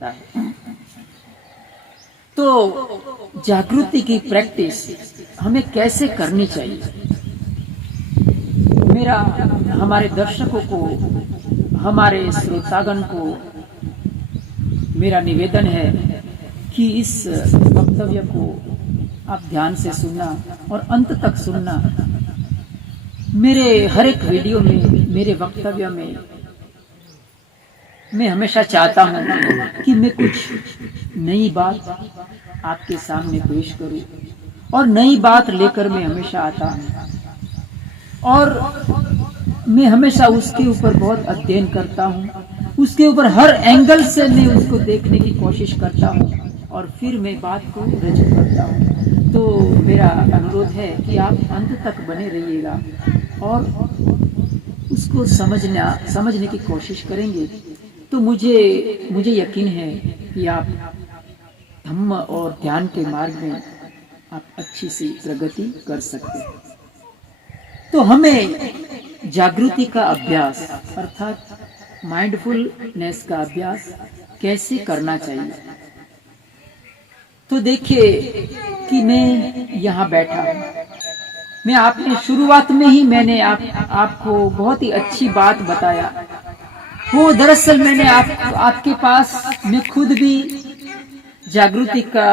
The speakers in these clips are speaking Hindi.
है। तो जागृति की प्रैक्टिस हमें कैसे करनी चाहिए? मेरा हमारे दर्शकों को, हमारे श्रोतागण को मेरा निवेदन है कि इस वक्तव्य को आप ध्यान से सुनना और अंत तक सुनना। मेरे हर एक वीडियो में, मेरे वक्तव्य में मैं हमेशा चाहता हूं कि मैं कुछ नई बात आपके सामने पेश करूं और नई बात लेकर मैं हमेशा आता हूं और मैं हमेशा उसके ऊपर बहुत अध्ययन करता हूं, उसके ऊपर हर एंगल से मैं उसको देखने की कोशिश करता हूं और फिर मैं बात को रजू करता हूं। तो मेरा अनुरोध है कि आप अंत तक बने रहिएगा और उसको समझने की कोशिश करेंगे तो मुझे यकीन है कि आप धम्म और ध्यान के मार्ग में आप अच्छी सी प्रगति कर सकते हैं। तो हमें जागृति का अभ्यास अर्थात माइंडफुलनेस का अभ्यास कैसे करना चाहिए? तो देखिए कि मैं यहाँ बैठा हूँ। मैं आपने शुरुआत में ही मैंने आपको बहुत ही अच्छी बात बताया। वो दरअसल मैंने आपके पास मैं खुद भी जागृति का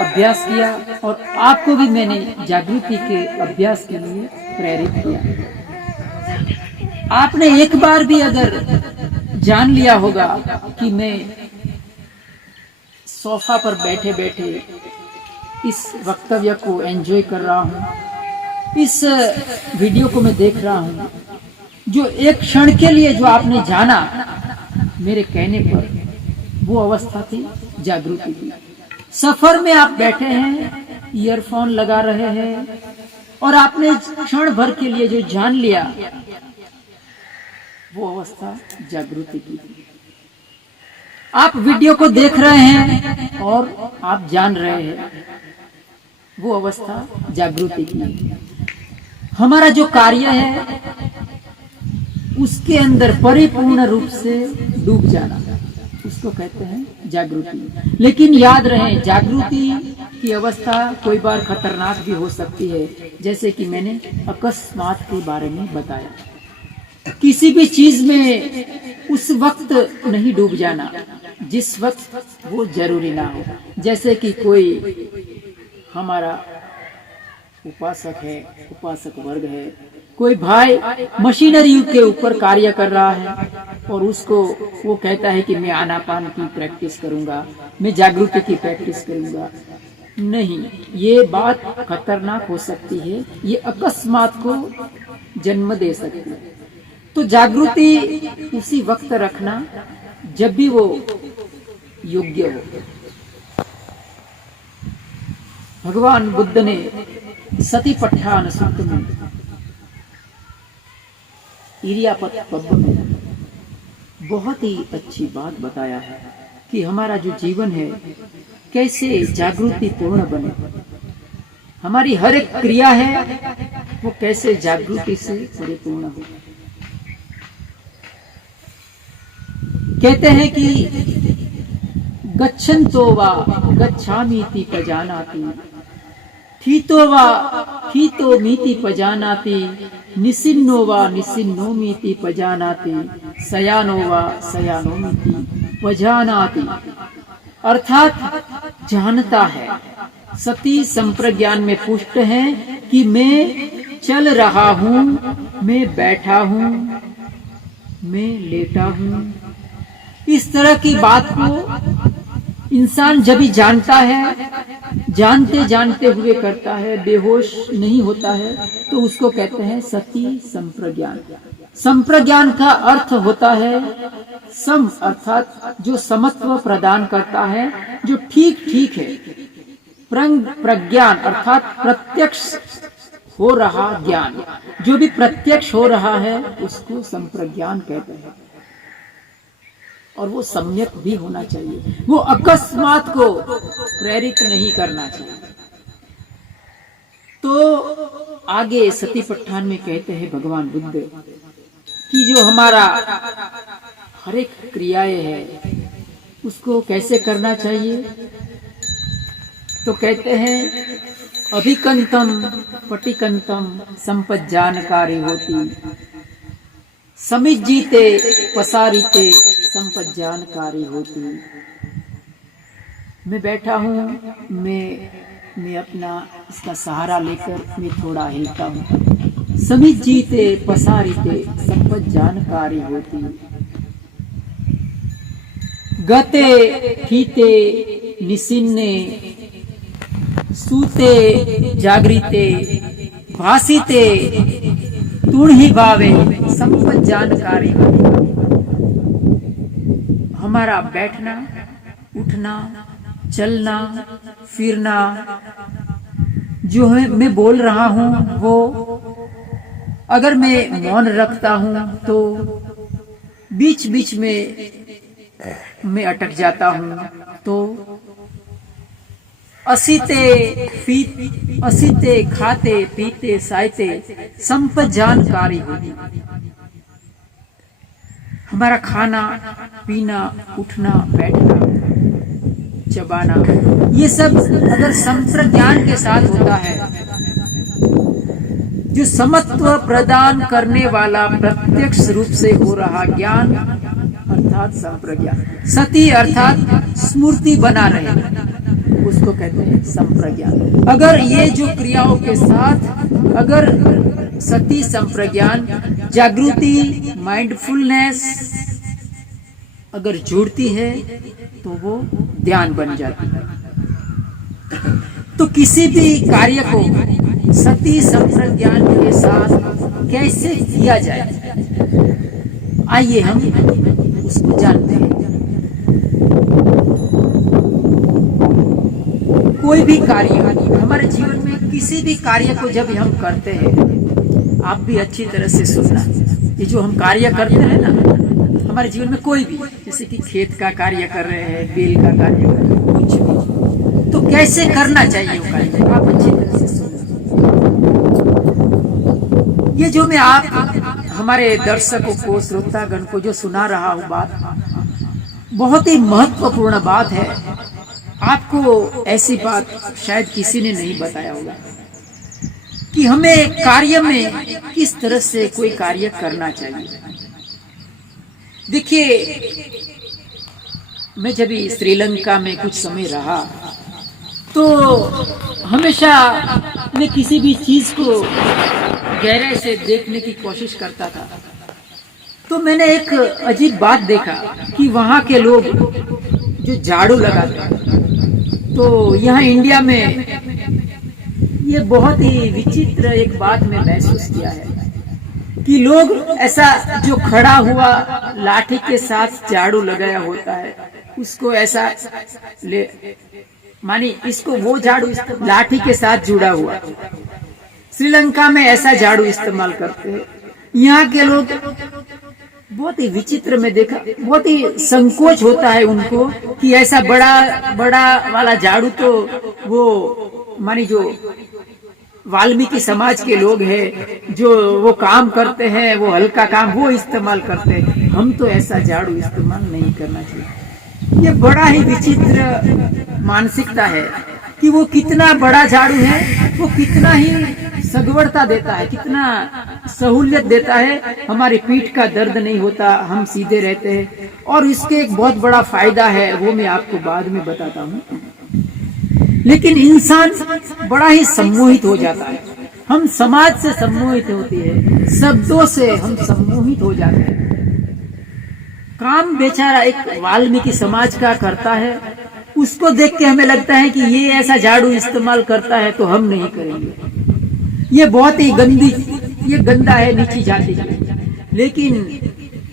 अभ्यास किया और आपको भी मैंने जागृति के अभ्यास के लिए प्रेरित किया। आपने एक बार भी अगर जान लिया होगा कि मैं सोफा पर बैठे बैठे इस वक्तव्य को एंजॉय कर रहा हूँ, इस वीडियो को मैं देख रहा हूँ, जो एक क्षण के लिए जो आपने जाना मेरे कहने पर, वो अवस्था थी जागृति की। सफर में आप बैठे हैं, ईयरफोन लगा रहे हैं और आपने क्षण भर के लिए जो जान लिया, वो अवस्था जागृति की। आप वीडियो को देख रहे हैं और आप जान रहे हैं, वो अवस्था जागृति की। हमारा जो कार्य है उसके अंदर परिपूर्ण रूप से डूब जाना, उसको कहते हैं जागृति। लेकिन याद रहे, जागृति की अवस्था कोई बार खतरनाक भी हो सकती है, जैसे कि मैंने अकस्मात के बारे में बताया। किसी भी चीज में उस वक्त नहीं डूब जाना जिस वक्त वो जरूरी ना हो। जैसे कि कोई हमारा उपासक है, उपासक वर्ग है, कोई भाई मशीनरी के ऊपर कार्य कर रहा है और उसको वो कहता है कि मैं आनापान की प्रैक्टिस करूंगा, मैं जागृति की प्रैक्टिस करूंगा। नहीं, ये बात खतरनाक हो सकती है, ये अकस्मात को जन्म दे सकती है। तो जागृति उसी वक्त रखना जब भी वो योग्य हो। भगवान बुद्ध ने सतिपट्ठान सूक्त में, इरियापत पद्म में बहुत ही अच्छी बात बताया है कि हमारा जो जीवन है कैसे जागृति पूर्ण बने। हमारी हर एक क्रिया है वो कैसे जागृति से परिपूर्ण हो। कहते हैं कि गच्छन्तो वा गच्छामीति पजानाति, थीतो वा थीतोमीति पजानाति, निसिन्नो वा निसिन्नोमीति पजानाति, सयानो वा सयानोमीति पजानाति। अर्थात जानता है, सती संप्रज्ञान में पुष्ट है कि मैं चल रहा हूं, मैं बैठा हूं, मैं लेटा हूं। इस तरह की बात को इंसान जब भी जानता है, जानते जानते हुए करता है, बेहोश नहीं होता है, तो उसको कहते हैं सती संप्रज्ञान। संप्रज्ञान का अर्थ होता है सम, अर्थात जो समत्व प्रदान करता है, जो ठीक ठीक है। प्रज्ञान अर्थात प्रत्यक्ष हो रहा ज्ञान, जो भी प्रत्यक्ष हो रहा है उसको संप्रज्ञान कहते हैं। और वो सम्यक भी होना चाहिए, वो अकस्मात को प्रेरित नहीं करना चाहिए। तो आगे सतिपट्ठान में कहते हैं भगवान बुद्ध कि जो हमारा हर एक क्रियाएं है उसको कैसे करना चाहिए? तो कहते हैं अभिकंतम पटिकंतम संपद जानकारी होती, समिज्जीते पसारीते संपद जानकारी होती। मैं बैठा हूँ, मैं अपना इसका सहारा लेकर मैं थोड़ा हिलता हूँ। समिज्जीते पसारीते संपद जानकारी होती, गते फीते निसिन्ने सूते जागृते भासिते तुणहि भावे संपद जानकारी। हमारा बैठना, उठना, चलना, फिरना, जो है मैं बोल रहा हूँ वो अगर मैं मौन रखता हूँ तो बीच बीच में मैं अटक जाता हूँ। तो असीते खाते पीते साइते संपद जानकारी होती। हमारा खाना पीना, उठना, बैठना, चबाना, ये सब अगर संप्रज्ञान के साथ होता है, जो समत्व प्रदान करने वाला प्रत्यक्ष रूप से हो रहा ज्ञान अर्थात संप्रज्ञान, सती अर्थात स्मृति बना रहे, उसको कहते हैं संप्रज्ञान। अगर ये जो क्रियाओं के साथ अगर सती, संप्रज्ञान, जागृति, माइंडफुलनेस अगर जुड़ती है तो वो ध्यान बन जाती है। तो किसी भी कार्य को सती संप्रज्ञान के साथ कैसे किया जाए, आइए हम उसको जानते हैं। कोई भी कार्य हमारे जीवन में, किसी भी कार्य को जब हम करते हैं, आप भी अच्छी तरह से सुनना, ये जो हम कार्य करते हैं ना हमारे जीवन में, कोई भी, जैसे कि खेत का कार्य कर रहे हैं, बेल का कार्य कर रहे हैं, कुछ भी, तो कैसे करना चाहिए वो कार्य, आप अच्छी तरह से सुनना। ये जो मैं आप हमारे दर्शकों को, श्रोतागण को जो सुना रहा हूँ बात, बहुत ही महत्वपूर्ण बात है। आपको ऐसी बात शायद किसी ने नहीं बताया होगा कि हमें कार्य में किस तरह से कोई कार्य करना चाहिए। देखिए, मैं जब श्रीलंका में कुछ समय रहा तो हमेशा मैं किसी भी चीज को गहरे से देखने की कोशिश करता था। तो मैंने एक अजीब बात देखा कि वहाँ के लोग जो झाड़ू लगाते हैं, तो यहाँ इंडिया में ये बहुत ही विचित्र एक बात मैं महसूस किया है कि लोग ऐसा जो खड़ा हुआ लाठी के साथ झाड़ू लगाया होता है, उसको ऐसा ले, मानी इसको वो झाड़ू लाठी के साथ जुड़ा हुआ, श्रीलंका में ऐसा झाड़ू इस्तेमाल करते हैं। यहाँ के लोग बहुत ही विचित्र में देखा, बहुत ही संकोच होता है उनको कि ऐसा बड़ा बड़ा वाला झाड़ू तो वो मानी जो वाल्मीकि समाज के लोग हैं, जो वो काम करते हैं, वो हल्का काम वो इस्तेमाल करते हैं, हम तो ऐसा झाड़ू इस्तेमाल नहीं करना चाहिए। ये बड़ा ही विचित्र मानसिकता है कि वो कितना बड़ा झाड़ू है, वो कितना ही सगवड़ता देता है, कितना सहूलियत देता है, हमारी पीठ का दर्द नहीं होता, हम सीधे रहते हैं। और इसके एक बहुत बड़ा फायदा है, वो मैं आपको बाद में बताता हूँ। लेकिन इंसान बड़ा ही सम्मोहित हो जाता है, हम समाज से सम्मोहित होते हैं, शब्दों से हम सम्मोहित हो जाते हैं। काम बेचारा एक वाल्मीकि समाज का करता है, उसको देख के हमें लगता है कि ये ऐसा झाड़ू इस्तेमाल करता है तो हम नहीं करेंगे, ये बहुत ही गंदी, ये गंदा है, नीची जाति है। लेकिन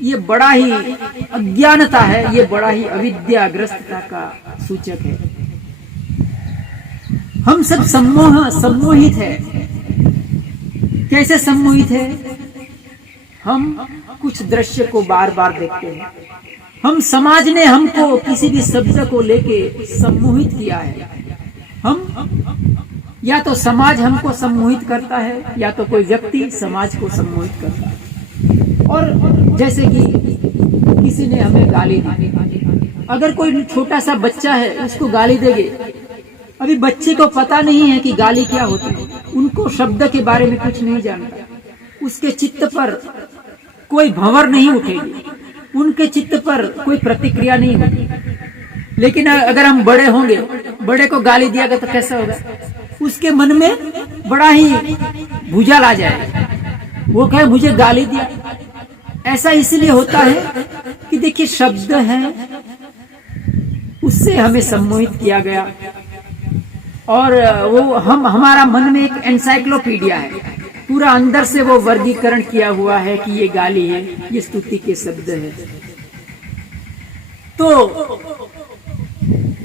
ये बड़ा ही अज्ञानता है, ये बड़ा ही अविद्याग्रस्तता का सूचक है। हम सब सम्मोहित है। कैसे सम्मोहित है? हम कुछ दृश्य को बार बार देखते हैं, हम समाज ने हमको किसी भी शब्द को लेके सम्मोहित किया है। हम या तो समाज हमको सम्मोहित करता है, या तो कोई व्यक्ति समाज को सम्मोहित करता है। और जैसे कि किसी ने हमें गाली दी, अगर कोई छोटा सा बच्चा है उसको गाली देंगे, अभी बच्चे को पता नहीं है कि गाली क्या होती है, उनको शब्द के बारे में कुछ नहीं जानता, उसके चित्त पर कोई भंवर नहीं उठेगी, उनके चित्त पर कोई प्रतिक्रिया नहीं होगी। लेकिन अगर हम बड़े होंगे, बड़े को गाली दिया गया तो कैसा होगा, उसके मन में बड़ा ही भूचाल आ जाएगा, वो कहे मुझे गाली दिया। ऐसा इसलिए होता है कि देखिए शब्द है, उससे हमें सम्मोहित किया गया, और वो हमारा मन में एक एनसाइक्लोपीडिया है, पूरा अंदर से वो वर्गीकरण किया हुआ है कि ये गाली है, ये स्तुति के शब्द है। तो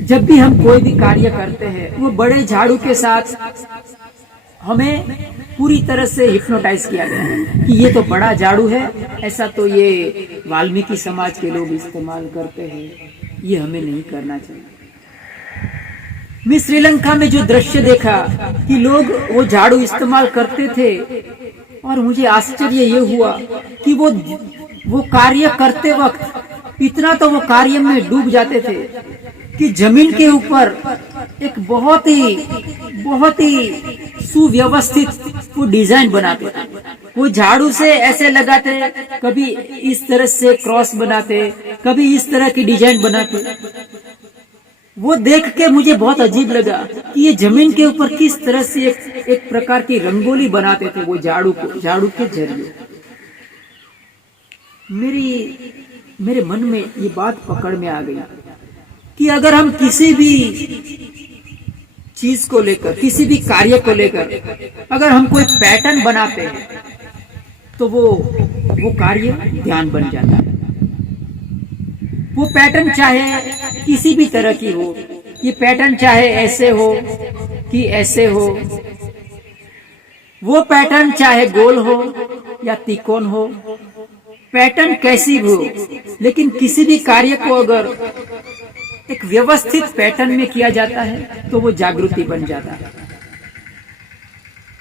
जब भी हम कोई भी कार्य करते हैं, वो बड़े झाड़ू के साथ हमें पूरी तरह से हिप्नोटाइज किया गया है कि ये तो बड़ा झाड़ू है, ऐसा तो ये वाल्मीकि समाज के लोग इस्तेमाल करते हैं, ये हमें नहीं करना चाहिए। मैं श्रीलंका में जो दृश्य देखा कि लोग वो झाड़ू इस्तेमाल करते थे, और मुझे आश्चर्य ये हुआ कि वो कार्य करते वक्त इतना तो वो कार्य में डूब जाते थे कि जमीन के ऊपर एक बहुत ही सुव्यवस्थित वो डिजाइन बनाते थे। वो झाड़ू से ऐसे लगाते, कभी इस तरह से क्रॉस बनाते, कभी इस तरह की डिजाइन बनाते। वो देख के मुझे बहुत अजीब लगा कि ये जमीन के ऊपर किस तरह से एक प्रकार की रंगोली बनाते थे वो झाड़ू के जरिए। मेरे मन में ये बात पकड़ में आ गई कि अगर हम किसी भी चीज को लेकर, किसी भी कार्य को लेकर अगर हम कोई पैटर्न बनाते हैं तो वो कार्य ध्यान बन जाता है। वो पैटर्न चाहे किसी भी तरह की हो, ये पैटर्न चाहे ऐसे हो कि ऐसे हो, वो पैटर्न चाहे गोल हो या त्रिकोण हो, पैटर्न कैसी भी हो, लेकिन किसी भी कार्य को अगर एक व्यवस्थित पैटर्न में किया जाता है तो वो जागृति बन जाता है।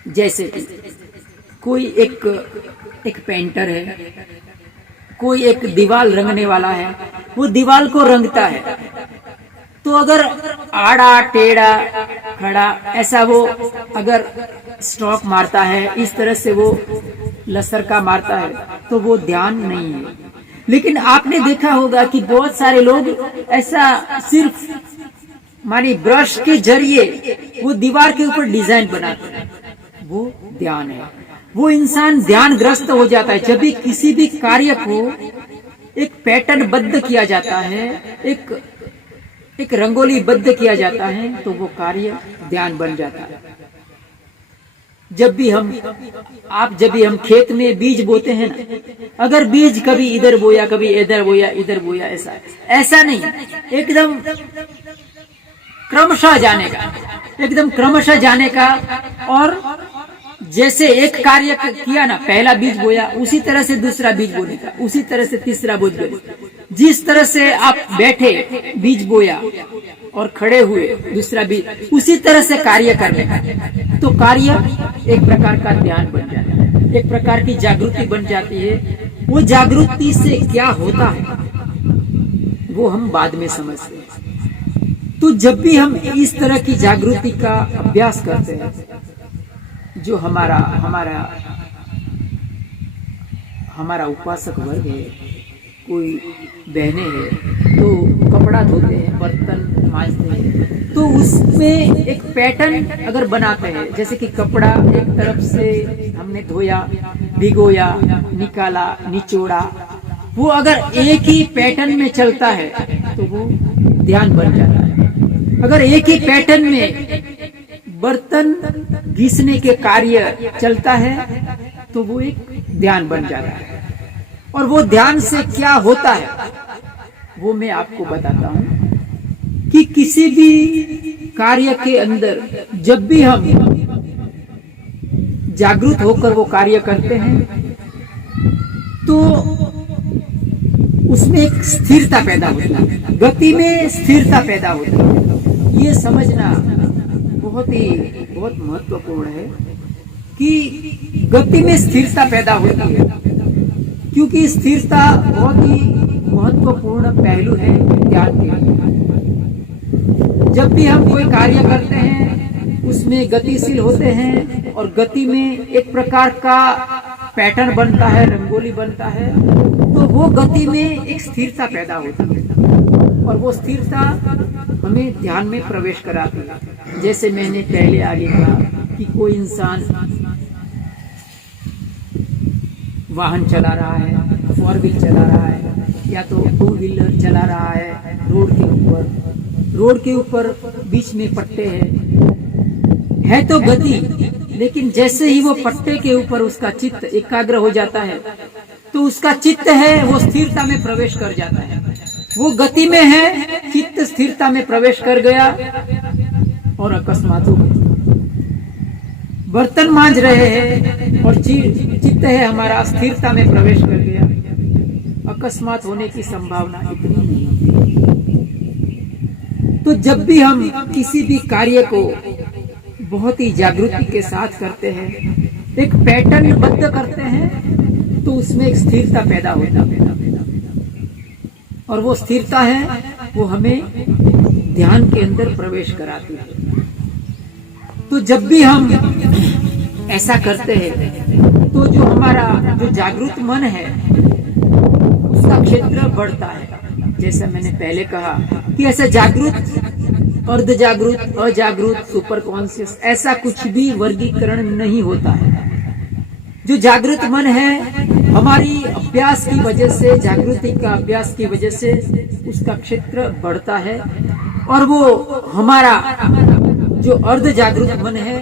जैसे कि कोई एक पेंटर है, कोई एक दीवार रंगने वाला है, वो दीवार को रंगता है, तो अगर आड़ा टेढ़ा खड़ा ऐसा वो अगर स्ट्रोक मारता है, इस तरह से वो लसर का मारता है, तो वो ध्यान नहीं है। लेकिन आपने देखा होगा कि बहुत सारे लोग ऐसा सिर्फ मानी ब्रश के जरिए वो दीवार के ऊपर डिजाइन बनाते हैं, वो ध्यान है। वो इंसान ध्यानग्रस्त हो जाता है। जब भी किसी भी कार्य को एक पैटर्न बद्ध किया जाता है, एक रंगोली बद्ध किया जाता है, तो वो कार्य ध्यान बन जाता है। जब भी हम खेत में बीज बोते हैं ना, अगर बीज कभी इधर बोया, कभी इधर बोया, ऐसा नहीं, एकदम क्रमशः जाने का, और जैसे एक कार्य किया ना, पहला बीज बोया, उसी तरह से दूसरा बीज बोने का, उसी तरह से तीसरा बीज बोने, जिस तरह से आप बैठे बीज बोया और खड़े हुए दूसरा बीज, उसी तरह से कार्य करने का, तो कार्य एक प्रकार का ध्यान बन जाता है, एक प्रकार की जागृति बन जाती है। वो जागृति से क्या होता है वो हम बाद में समझते हैं। तो जब भी हम इस तरह की जागृति का अभ्यास करते हैं, जो हमारा उपासक वर्ग है, कोई बहनें हैं तो कपड़ा धोते हैं, बर्तन मांजते हैं, तो उसमें एक पैटर्न अगर बनाते हैं, जैसे कि कपड़ा एक तरफ से हमने धोया, भिगोया, निकाला, निचोड़ा, वो अगर एक ही पैटर्न में चलता है तो वो ध्यान बन जाता है। अगर एक ही पैटर्न में बर्तन घिसने के कार्य चलता है तो वो एक ध्यान बन जाता है। और वो ध्यान से क्या होता है वो मैं आपको बताता हूं कि किसी भी कार्य के अंदर जब भी हम जागरूक होकर वो कार्य करते हैं तो उसमें एक स्थिरता पैदा होती है, गति में स्थिरता पैदा होती है। ये समझना बहुत महत्वपूर्ण है कि गति में स्थिरता पैदा होती है, क्योंकि स्थिरता बहुत ही महत्वपूर्ण पहलू है ध्यान के लिए। जब भी हम कोई कार्य करते हैं उसमें गतिशील होते हैं और गति में एक प्रकार का पैटर्न बनता है, रंगोली बनता है, तो वो गति में एक स्थिरता पैदा होती है और वो स्थिरता हमें ध्यान में प्रवेश कराती है। जैसे मैंने पहले आगे कहा कि कोई इंसान वाहन चला रहा है, 4 व्हील चला रहा है या तो 2 व्हीलर चला रहा है रोड के ऊपर बीच में पट्टे है तो गति, लेकिन जैसे ही वो पट्टे के ऊपर उसका चित्त एकाग्र हो जाता है तो उसका चित्त है वो स्थिरता में प्रवेश कर जाता है। वो गति में है, चित्त स्थिरता में प्रवेश कर गया और अकस्मात हो गया। बर्तन मांज रहे हैं और चित्त है हमारा स्थिरता में प्रवेश कर गया, अकस्मात होने की संभावना इतनी नहीं। तो जब भी हम किसी भी कार्य को बहुत ही जागृति के साथ करते हैं, एक पैटर्न बद्ध करते हैं, तो उसमें एक स्थिरता पैदा होता है और वो स्थिरता है वो हमें ध्यान के अंदर प्रवेश कराती है। तो जब भी हम ऐसा करते हैं तो जो हमारा जो जागृत मन है उसका क्षेत्र बढ़ता है। जैसा मैंने पहले कहा कि ऐसा जागृत, अर्ध जागृत, अजागृत, सुपर कॉन्शियस, ऐसा कुछ भी वर्गीकरण नहीं होता है। जो जागृत मन है हमारी अभ्यास की वजह से, जागृति का अभ्यास की वजह से उसका क्षेत्र बढ़ता है और वो हमारा जो अर्ध जागृत मन है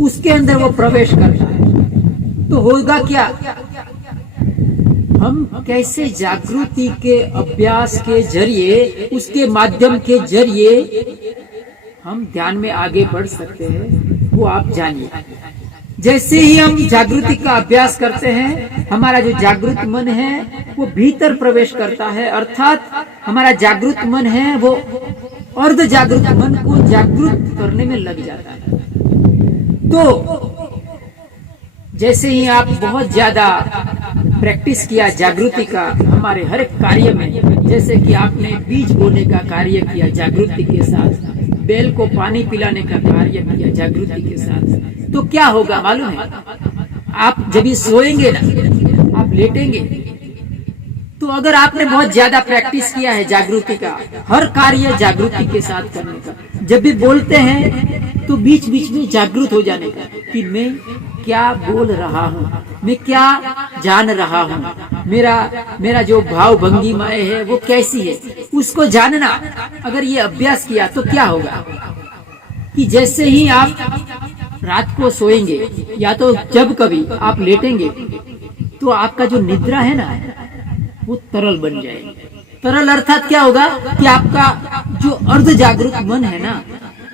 उसके अंदर वो प्रवेश करता है। तो होगा क्या, हम कैसे जागृति के अभ्यास के जरिए, उसके माध्यम के जरिए हम ध्यान में आगे बढ़ सकते हैं, वो आप जानिए। जैसे ही हम जागृति का अभ्यास करते हैं हमारा जो जागृत मन है वो भीतर प्रवेश करता है, अर्थात हमारा जागृत मन है वो अर्ध जागृत मन को जागृत करने में लग जाता है। तो जैसे ही आप बहुत ज्यादा प्रैक्टिस किया जागृति का हमारे हर एक कार्य में, जैसे कि आपने बीज बोने का कार्य किया जागृति के साथ, बैल को पानी पिलाने का कार्य किया जागृति के साथ, तो क्या होगा मालूम है? आप जब भी सोएंगे ना, आप लेटेंगे, तो अगर आपने बहुत ज्यादा प्रैक्टिस किया है जागृति का, हर कार्य जागृति के साथ करने का, जब भी बोलते हैं तो बीच बीच में जागृत हो जाने का कि मैं क्या बोल रहा हूँ, मैं क्या जान रहा हूँ, मेरा जो भाव भंगिमाएं है वो कैसी है, उसको जानना। अगर ये अभ्यास किया तो क्या होगा कि जैसे ही आप रात को सोएंगे या तो जब कभी आप लेटेंगे तो आपका जो निद्रा है ना वो तरल बन जाएगी। तरल अर्थात क्या होगा कि आपका जो अर्ध जागृत मन है ना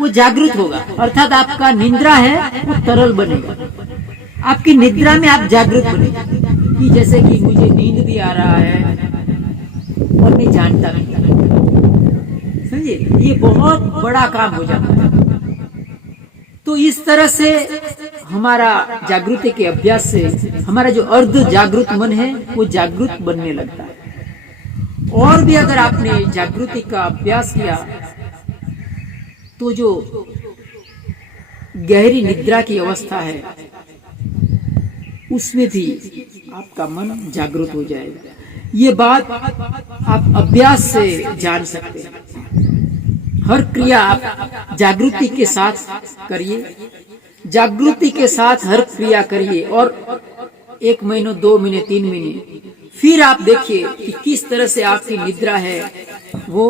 वो जागृत होगा, अर्थात आपका निद्रा है वो तरल बनेगा। आपकी निद्रा में आप जागृत बनेंगे कि जैसे कि मुझे नींद भी आ रहा है और मैं जानता नहीं, समझे? ये बहुत बड़ा काम हो जाता है। तो इस तरह से हमारा जागृति के अभ्यास से हमारा जो अर्ध जागृत मन है वो जागृत बनने लगता है। और भी अगर आपने जागृति का अभ्यास किया तो जो गहरी निद्रा की अवस्था है उसमें भी आपका मन जागृत हो जाएगा। ये बात आप अभ्यास से जान सकते हैं। हर क्रिया आप जागृति के साथ करिए, जागृति के साथ हर क्रिया करिए और 1 महीना, 2 महीने, 3 महीने, फिर आप देखिए कि किस तरह से आपकी निद्रा है वो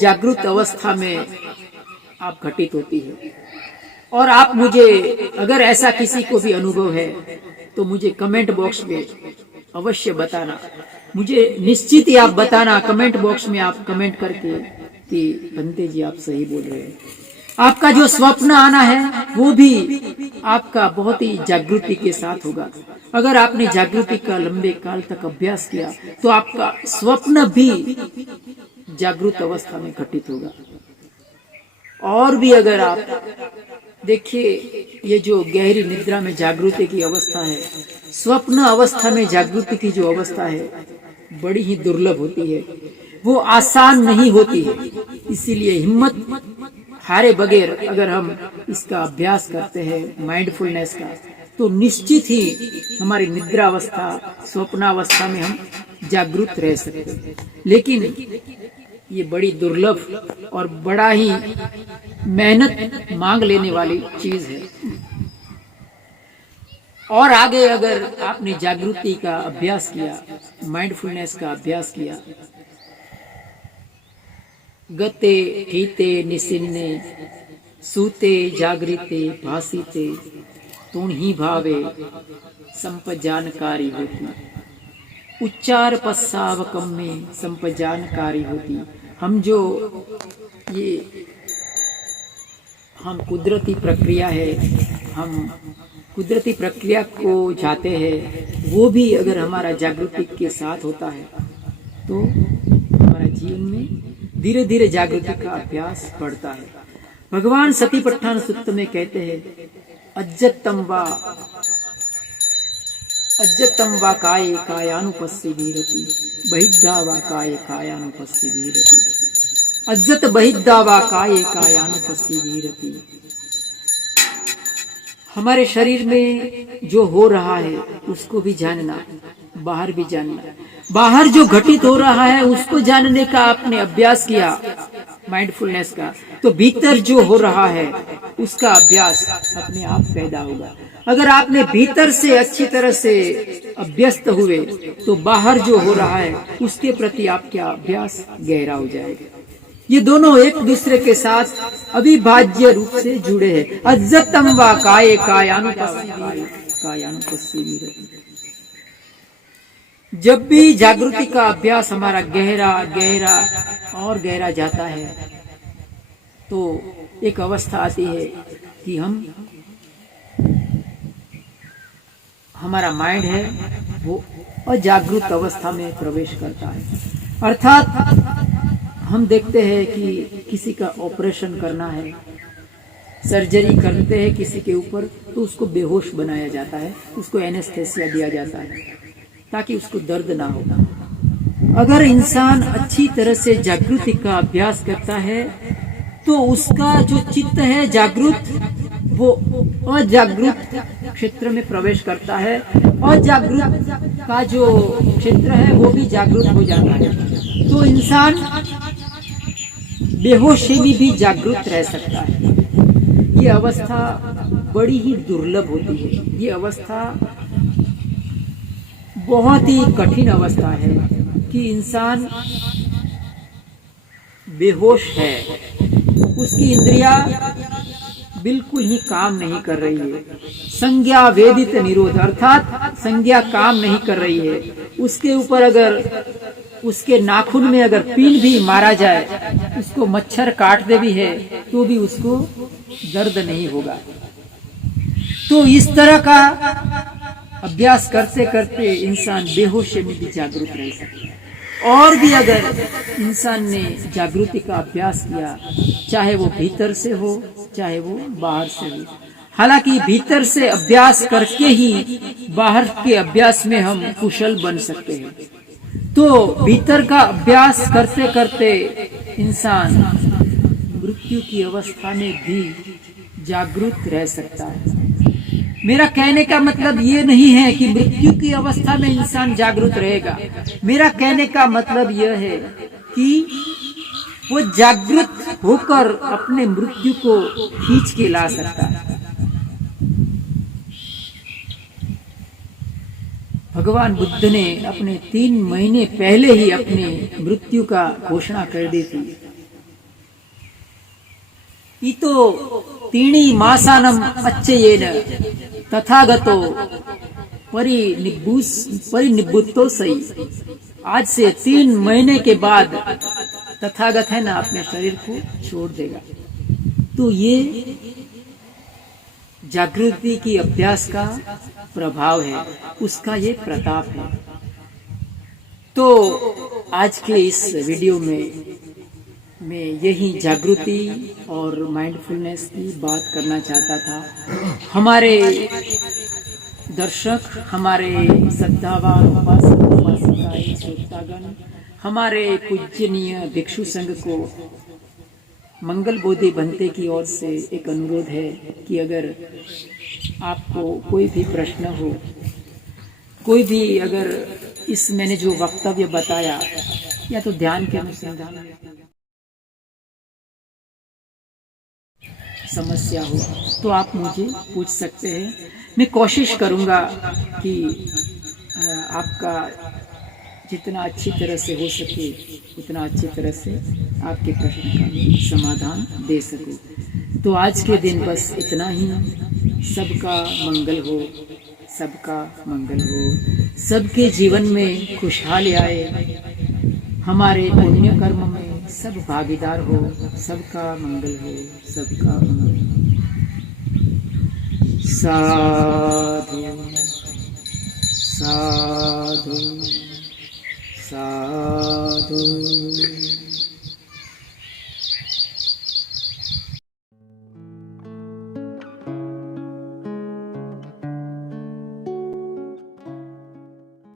जागृत अवस्था में आप घटित होती है। और आप मुझे, अगर ऐसा किसी को भी अनुभव है तो मुझे कमेंट बॉक्स में अवश्य बताना। मुझे निश्चित ही आप बताना कमेंट बॉक्स में, आप कमेंट करके कि बंते जी आप सही बोल रहे हैं। आपका जो स्वप्न आना है वो भी आपका बहुत ही जागृति के साथ होगा। अगर आपने जागृति का लंबे काल तक अभ्यास किया तो आपका स्वप्न भी जागृत अवस्था में घटित होगा। और भी अगर आप देखिए, ये जो गहरी निद्रा में जागृति की अवस्था है, स्वप्न अवस्था में जागृति की जो अवस्था है बड़ी ही दुर्लभ होती है, वो आसान नहीं होती है। इसीलिए हिम्मत हारे बगैर अगर हम इसका अभ्यास करते हैं माइंडफुलनेस का, तो निश्चित ही हमारी निद्रावस्था स्वप्नावस्था में हम जागरूक रह सकते हैं। लेकिन ये बड़ी दुर्लभ और बड़ा ही मेहनत मांग लेने वाली चीज है। और आगे अगर आपने जागृति का अभ्यास किया, माइंडफुलनेस का अभ्यास किया, गते हीते निसिन्ने सूते जागृते भासिते तुणहि भावे संपजानकारी होती, उच्चार पश्चावकम में संपजानकारी होती। हम जो ये हम कुदरती प्रक्रिया है, हम कुदरती प्रक्रिया को जाते हैं, वो भी अगर हमारा जागृति के साथ होता है तो हमारा जीवन में धीरे धीरे जागृति का अभ्यास बढ़ता है। भगवान सतिपट्ठान सूक्त में कहते हैं, अज्जतम वा काये कायानुपस्थितिरति बहिद्धा वा काये कायानुपस्थितिरति, अज्जत बहिद्धा वा काये कायानुपस्थितिरति। हमारे शरीर में जो हो रहा है उसको भी जानना, बाहर भी जानना। बाहर जो घटित हो रहा है उसको जानने का आपने अभ्यास किया माइंडफुलनेस का, तो भीतर जो हो रहा है उसका अभ्यास अपने आप पैदा होगा। अगर आपने भीतर से अच्छी तरह से अभ्यस्त हुए तो बाहर जो हो रहा है उसके प्रति आपका अभ्यास गहरा हो जाएगा। ये दोनों एक दूसरे के साथ अविभाज्य रूप से जुड़े हैं। अज्जतम वा काये कायानुपस्थितिरति। जब भी जागृति का अभ्यास हमारा गहरा गहरा और गहरा जाता है तो एक अवस्था आती है कि हमारा माइंड है वो अजागृत अवस्था में प्रवेश करता है। अर्थात हम देखते हैं कि किसी का ऑपरेशन करना है, सर्जरी करते हैं किसी के ऊपर, तो उसको बेहोश बनाया जाता है, उसको एनेस्थेसिया दिया जाता है ताकि उसको दर्द ना हो। अगर इंसान अच्छी तरह से जागृति का अभ्यास करता है तो उसका जो चित्त है जागृत, वो अजागृत क्षेत्र में प्रवेश करता है। अजागृत का जो क्षेत्र है वो भी जागृत हो जाता है, तो इंसान बेहोशी में भी जागृत रह सकता है। ये अवस्था बड़ी ही दुर्लभ होती है। ये अवस्था बहुत ही कठिन अवस्था है कि इंसान बेहोश है, उसकी इंद्रियां बिल्कुल ही काम नहीं कर रही है। संज्ञा वेदित निरोध, अर्थात संज्ञा काम नहीं कर रही है। उसके ऊपर अगर उसके नाखून में अगर पीन भी मारा जाए, उसको मच्छर काट दे भी है तो भी उसको दर्द नहीं होगा। तो इस तरह का अभ्यास करते करते इंसान बेहोशी में भी जागरूक रह सकता है। और भी अगर इंसान ने जागृति का अभ्यास किया, चाहे वो भीतर से हो चाहे वो बाहर से हो, हालांकि भीतर से अभ्यास करके ही बाहर के अभ्यास में हम कुशल बन सकते हैं। तो भीतर का अभ्यास करते करते इंसान मृत्यु की अवस्था में भी जागरूक रह सकता है। मेरा कहने का मतलब ये नहीं है कि मृत्यु की अवस्था में इंसान जागरूक रहेगा। मेरा कहने का मतलब यह है कि वो जागरूक होकर अपने मृत्यु को खींच के ला सकता है। भगवान बुद्ध ने अपने 3 महीने पहले ही अपने मृत्यु का घोषणा कर दी थी। इतो तीणी मासानम अच्छयेन तथागतो परिनिब्बुतो सही। आज से 3 महीने के बाद तथागत है ना अपने शरीर को छोड़ देगा। तो ये जागृति की अभ्यास का प्रभाव है, उसका ये प्रताप है। तो आज के इस वीडियो में मैं यही जागृति और माइंडफुलनेस की बात करना चाहता था। हमारे दर्शक, हमारे श्रद्धावान उपासक श्रोताएं श्रोतागण, हमारे पूजनीय भिक्षु संघ को मंगल बोधि बनते की ओर से एक अनुरोध है कि अगर आपको कोई भी प्रश्न हो, कोई भी अगर इस मैंने जो वक्तव्य बताया या तो ध्यान के अनुसंधान में समस्या हो तो आप मुझे पूछ सकते हैं। मैं कोशिश करूंगा कि आपका जितना अच्छी तरह से हो सके उतना अच्छी तरह से आपके प्रश्न का समाधान दे सकूं। तो आज के दिन बस इतना ही। सबका मंगल हो, सबका मंगल हो, सबके जीवन में खुशहाली आए, हमारे पुण्य कर्म में सब भागीदार हो, सबका मंगल हो, सबका मंगल हो। साधु साधु साधु।